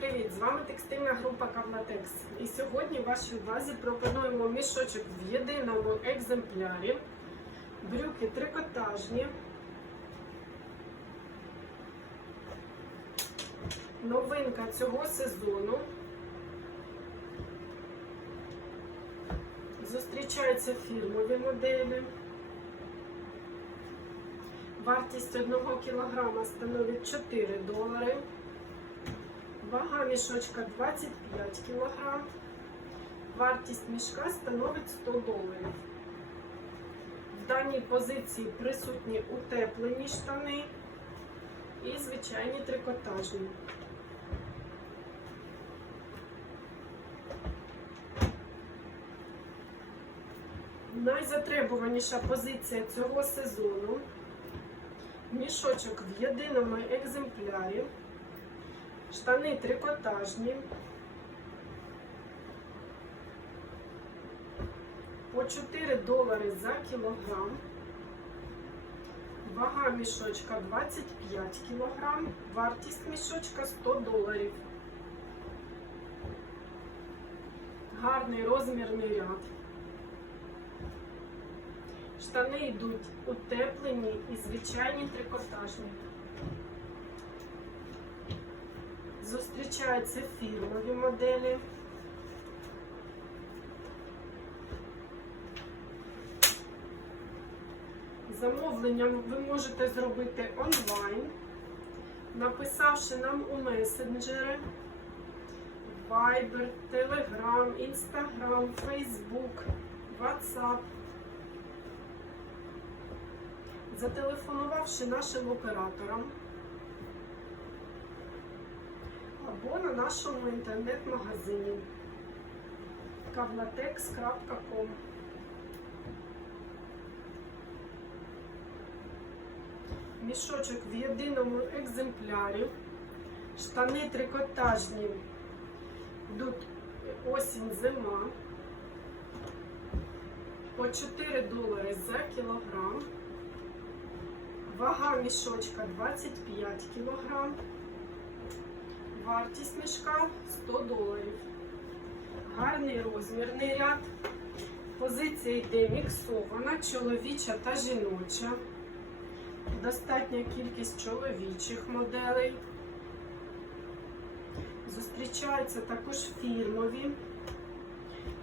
привіт! З вами текстильна група Кавлатекс. І сьогодні вашій увазі пропонуємо мішочок в єдиному екземплярі. Брюки трикотажні. Новинка цього сезону. Зустрічаються фірмові моделі. Вартість 1 кг становить 4 долари. Вага мішочка 25 кг. Вартість мішка становить 100 доларів. В даній позиції присутні утеплені штани і звичайні трикотажні. Найзатребуваніша позиція цього сезону. Мішочок в єдиному екземплярі. Штани трикотажні. По 4 долари за кілограм. Вага мішочка 25 кілограм. Вартість мішочка 100 доларів. Гарний розмірний ряд. Штани йдуть утеплені і звичайні трикотажні. Зустрічаються фірмові моделі. Замовлення ви можете зробити онлайн, написавши нам у месенджери Viber, Telegram, Instagram, Facebook, WhatsApp. Зателефонувавши нашим операторам або на нашому інтернет-магазині kavlatex.com Мішочок в єдиному екземплярі. Штани трикотажні йдуть осінь зима. По 4 долари за кілограм. Вага мішочка 25 кг. Вартість мішка 100 доларів. Гарний розмірний ряд. Позиція йде міксована, чоловіча та жіноча. Достатня кількість чоловічих моделей. Зустрічаються також фірмові.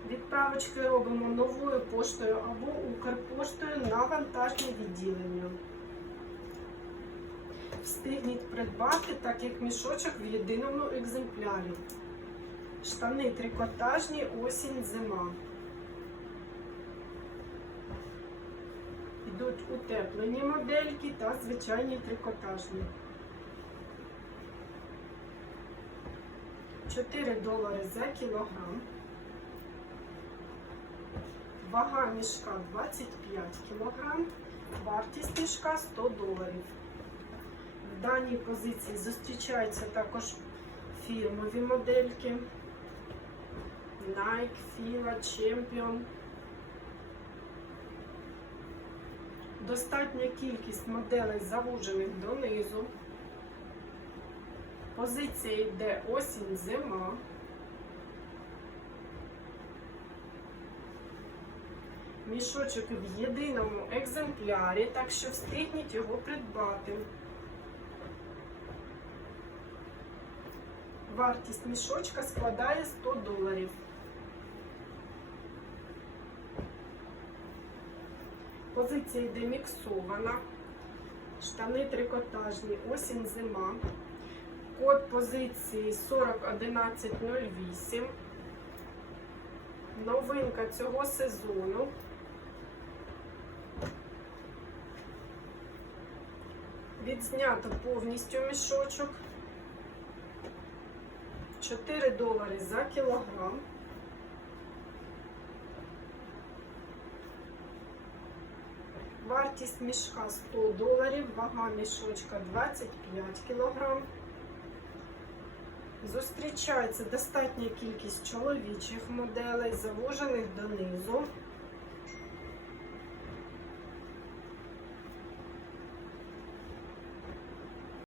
Відправочки робимо новою поштою або Укрпоштою на вантажне відділення. Встигніть придбати, так як мішочок в єдиному екземплярі. Штани трикотажні, осінь, зима. Йдуть утеплені модельки та звичайні трикотажні. 4 долари за кілограм. Вага мішка 25 кілограм. Вартість мішка 100 доларів. Даній позиції зустрічаються також фірмові модельки Nike, Fila, Champion. Достатня кількість моделей завужених донизу. Позиція йде осінь, зима. Мішочок в єдиному екземплярі, так що встигніть його придбати. Вартість мішочка складає 100 доларів. Позиція йде міксована. Штани трикотажні, осінь, зима. Код позиції 401108. Новинка цього сезону. Відзнято повністю мішочок. 4 долари за кілограм. Вартість мішка 100 доларів, вага мішочка 25 кілограм. Зустрічається достатня кількість чоловічих моделей, завужених донизу.